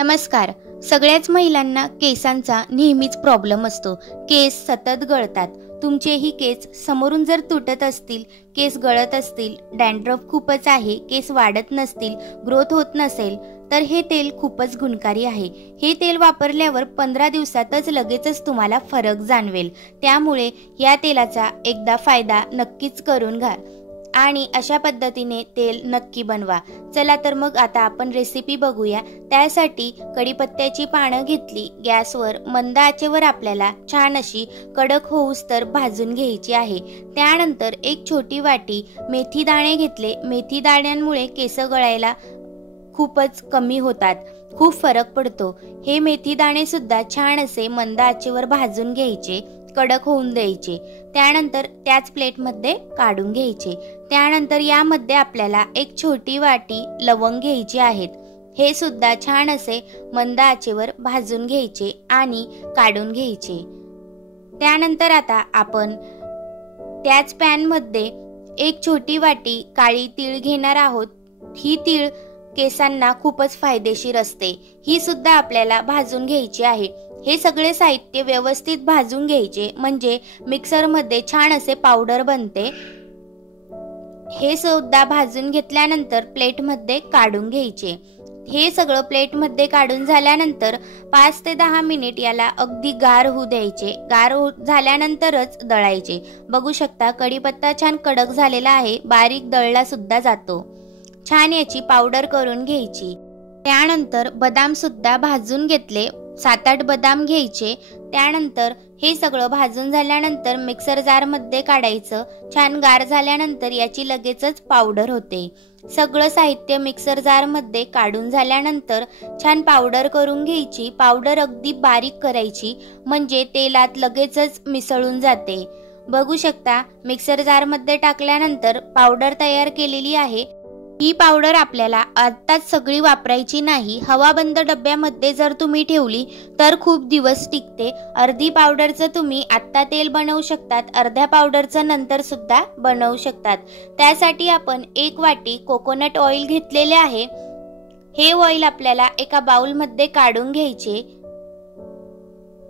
नमस्कार. सगळ्याच महिलांना केसांचा नेहमीच प्रॉब्लेम असतो. केस सतत गळतात. तुमचेही केस समोरून जर तुटत असतील, केस गळत असतील, डॅन्ड्रफ खूपच आहे, केस वाढत नसतील, ग्रोथ होत नसेल, तर हे तेल खूपच गुणकारी आहे. हे तेल वापरल्यावर 15 दिवसातच लगेचच तुम्हाला फरक जाणवेल. त्यामुळे या तेलाचा एकदा फायदा नक्कीच करून घ्या आणि अशा पद्धतीने तेल नक्की बनवा. चला तर मग आता आपण रेसिपी बघूया. त्यासाठी कढीपत्त्याची पानं घेतली. गॅसवर मंद आचेवर आपल्याला छान अशी कडक होऊस तर भाजून घ्यायची आहे. त्यानंतर एक छोटी वाटी मेथी दाणे घेतले. मेथी दाण्यांमुळे केस गळायला खूपच कमी होतात, खूप फरक पडतो. हे मेथी दाणे सुद्धा छान असे मंद आचेवर भाजून घ्यायचे, कडक होऊन द्यायचे. त्यानंतर त्याच प्लेटमध्ये काढून घ्यायचे. त्यानंतर यामध्ये आपल्याला एक छोटी वाटी लवंग घ्यायची आहेत. हे सुद्धा छान असे मंद आचेवर भाजून घ्यायचे आणि काढून घ्यायचे. त्यानंतर आता आपण त्याच पॅनमध्ये एक छोटी वाटी काळी तीळ घेणार आहोत. ही तीळ केसांना खूपच फायदेशीर असते. ही सुद्धा आपल्याला भाजून घ्यायची आहे. हे सगळे साहित्य व्यवस्थित भाजून घ्यायचे, म्हणजे मिक्सरमध्ये छान असे पावडर बनते. हे सुद्धा भाजून घेतल्यानंतर प्लेटमध्ये काढून घ्यायचे. हे सगळं प्लेटमध्ये काढून झाल्यानंतर 5 ते 10 मिनिट याला अगदी गार होऊ द्यायचे. गार झाल्यानंतरच दळायचे. बघू शकता कढीपत्ता छान कडक झालेला आहे, बारीक दळला सुद्धा जातो. छान याची पावडर करून घ्यायची. त्यानंतर बदाम सुद्धा भाजून घेतले. 7-8 बदाम घ्यायचे. त्यानंतर हे सगळं भाजून झाल्यानंतर मिक्सर जार मध्ये काढायचं. छान गार झाल्यानंतर याची लगेचच पावडर होते. सगळं साहित्य मिक्सर जार मध्ये काढून झाल्यानंतर छान पावडर करून घ्यायची. पावडर अगदी बारीक करायची, म्हणजे तेलात लगेचच मिसळून जाते. बघू शकता मिक्सर जार मध्ये टाकल्यानंतर पावडर तयार केलेली आहे. ही पावडर आपल्याला आत्ताच सगळी वापरायची नाही. हवाबंद डब्यामध्ये जर तुम्ही ठेवली तर खूप दिवस टिकते. अर्धी पावडरचं तुम्ही आत्ता तेल बनवू शकतात, अर्ध्या पावडरचं नंतर सुद्धा बनवू शकतात. त्यासाठी आपण 1 वाटी कोकोनट ऑइल घेतलेले आहे. हे ऑइल आपल्याला एका बाउलमध्ये काढून घ्यायचे.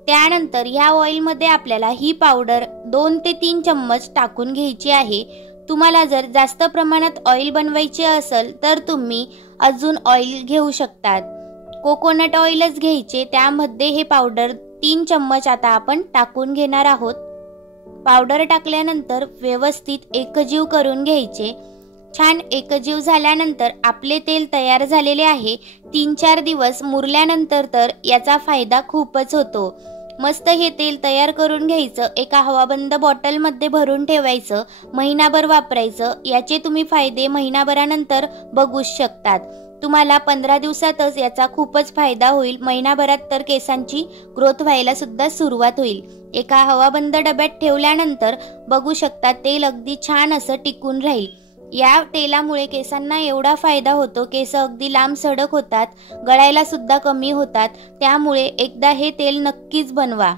त्यानंतर ह्या ऑइलमध्ये आपल्याला ही पावडर 2 ते 3 चम्मच टाकून घ्यायची आहे. तुम्हाला जर जास्त प्रमाणात ऑइल बनवायचे असेल तर तुम्ही अजून ऑइल घेऊ शकतात. कोकोनट ऑइलच घ्यायचे. त्यामध्ये हे पावडर 3 चम्मच आता आपण टाकून घेणार आहोत. पावडर टाकल्यानंतर व्यवस्थित एकजीव करून घ्यायचे. छान एकजीव झाल्यानंतर आपले तेल तयार झालेले आहे. 3-4 दिवस मुरल्यानंतर तर याचा फायदा खूपच होतो. मस्त हे तेल तयार करून घ्यायचं. एका हवाबंद बॉटलमध्ये भरून ठेवायचं. महिनाभर वापरायचं. याचे तुम्ही फायदे महिनाभरानंतर बघू शकतात. तुम्हाला 15 दिवसातच याचा खूपच फायदा होईल. महिनाभरात तर केसांची ग्रोथ व्हायला सुद्धा सुरुवात होईल. एका हवाबंद डब्यात ठेवल्यानंतर बघू शकता तेल अगदी छान असं टिकून राहील. या तेलामुळे केसांना एवढा फायदा होतो, केस अगदी लांब सडक होतात, गळायला सुद्धा कमी होतात. त्यामुळे एकदा हे तेल नक्कीच बनवा.